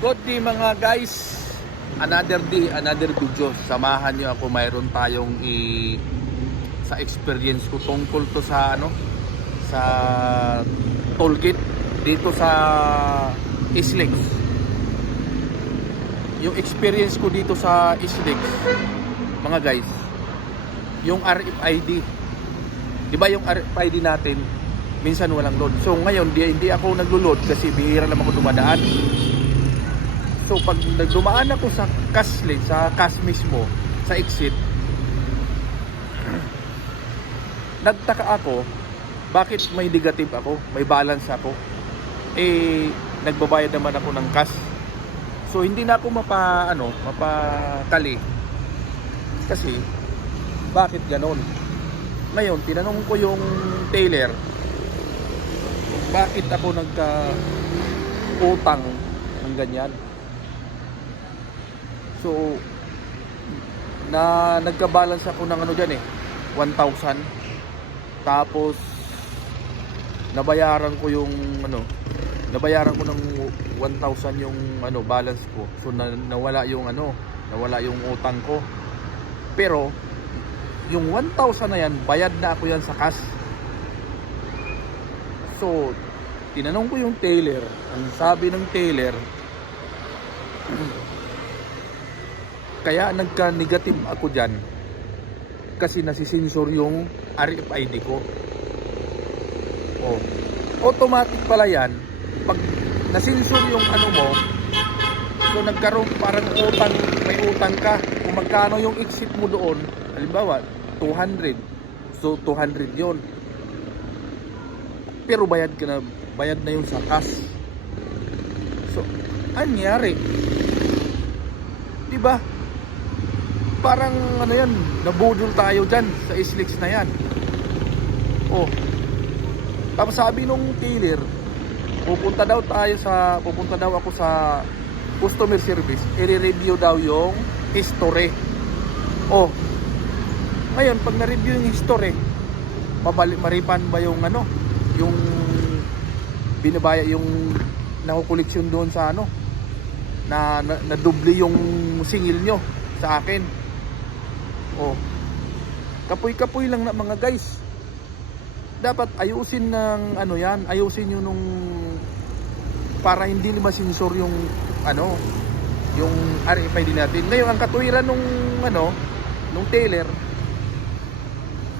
Good day mga guys. Another day, another video. Samahan niyo ako, mayroon tayong sa experience ko tungkol to sa sa toll gate dito sa Islex. Yung experience ko dito sa Islex, mga guys, yung RFID. 'Di ba yung RFID natin minsan walang load. So ngayon hindi ako naglo-load kasi bihira lang ako dumadaan. So pag nagdumaan ako sa cash lane, sa cash mismo, sa exit, nagtaka ako bakit may negative ako, may balance ako. Nagbabayad naman ako ng cash. So hindi na ako mapakali. Kasi bakit ganon? Ngayon tinanong ko yung teller, bakit ako nagka-utang ng ganyan? So nagka-balance ako ng diyan 1,000. Tapos nabayaran ko yung nabayaran ko ng 1,000 yung balance ko. So nawala yung nawala yung utang ko. Pero yung 1,000 na yan, bayad na ako yan sa cash. So tinanong ko yung teller, ang sabi ng teller, kaya nagka-negative ako dyan kasi nasisensor yung RFID ko. Automatic pala yan. Pag nasensor yung mo, so nagkaroon parang utang, may utang ka. Kung magkano yung exit mo doon, halimbawa 200, so 200 yon. Pero bayad na yung sa cash. So anyari, di ba? Parang yan, nabudol tayo dyan sa Islex na yan. Tapos sabi nung teller, pupunta daw ako sa customer service, i-review daw yung history. Ngayon pag na-review yung history, maripan ba yung yung binabaya, yung nakukoleksyon doon sa na doble yung singil nyo sa akin. Kapoy-kapoy lang na mga guys. Dapat ayusin ng yan, ayusin nyo nung para hindi masensor yung yung RFID natin. Ngayon ang katuwiran nung nung teller,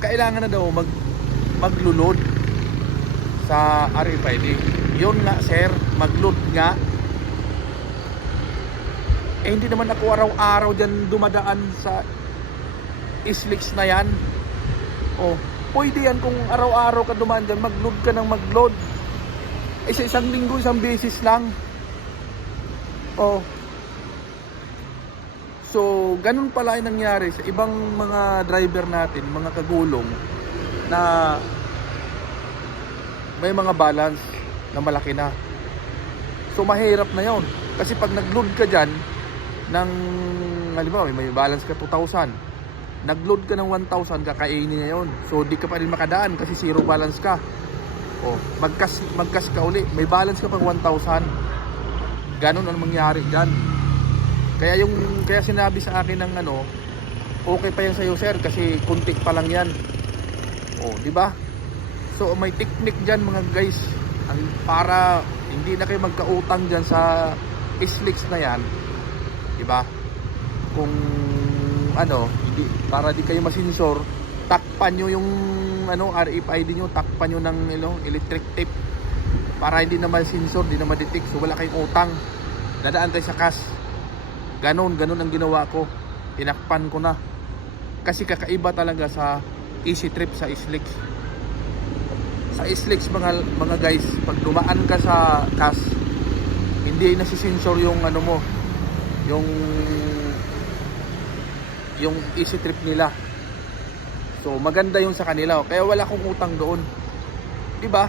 kailangan na daw maglo-load sa RFID. Yun nga sir, mag-load nga. Hindi naman ako araw-araw dyan dumadaan sa Islex na yan. Pwede yan kung araw-araw ka dumaan dyan, mag-load ka ng mag-load. Sa isang linggo, isang beses lang. So ganun pala yung nangyari sa ibang mga driver natin, mga kagulong, na may mga balance na malaki na. So mahirap na yon. Kasi pag nag-load ka dyan ng, halimbawa may balance ka 2,000, nag-load ka ng 1,000, kakainin niya yun. So di ka pa rin makadaan kasi zero balance ka. Magkas ka uli, may balance ka pang 1,000. Ganon ang mangyari dyan. Kaya sinabi sa akin ng okay pa yan sa'yo sir kasi kunti pa lang yan. Di ba? So may technique dyan mga guys, para hindi na kayo magkautang dyan sa Islex na yan. Di ba? Kung para di kayo masensor, takpan nyo yung RFID nyo, takpan nyo ng electric tape para hindi na masensor, hindi na ma-detect. So wala kayong utang, dadaan tayo sa cash. Ganon ang ginawa ko, tinakpan ko na kasi kakaiba talaga sa easy trip sa Islex. Sa Islex mga guys, pag dumaan ka sa cash, hindi nasisensor yung mo, yung easy trip nila. So maganda yung sa kanila, kaya wala akong utang doon, di ba?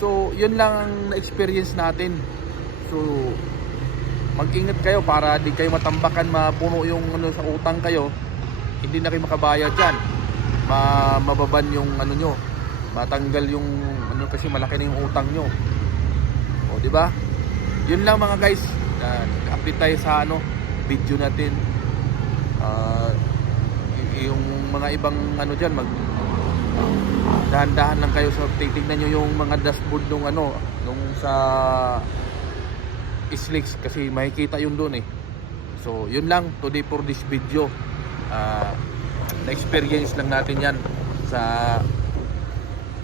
So yun lang ang na-experience natin. So mag-ingat kayo para di kayo matambakan, mapuno yung sa utang kayo, hindi na kayo makabayad dyan, mababan yung nyo, matanggal yung kasi malaki na yung utang nyo. Di ba? yun lang mga guys. Update tayo sa ano, video natin. Yung mga ibang ano dyan, dahan-dahan lang kayo sa titignan nyo yung mga dashboard nung ano, nung sa Slicks, kasi makikita yun doon eh. So yun lang today for this video. Na-experience lang natin yan sa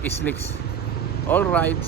Slicks. Alright.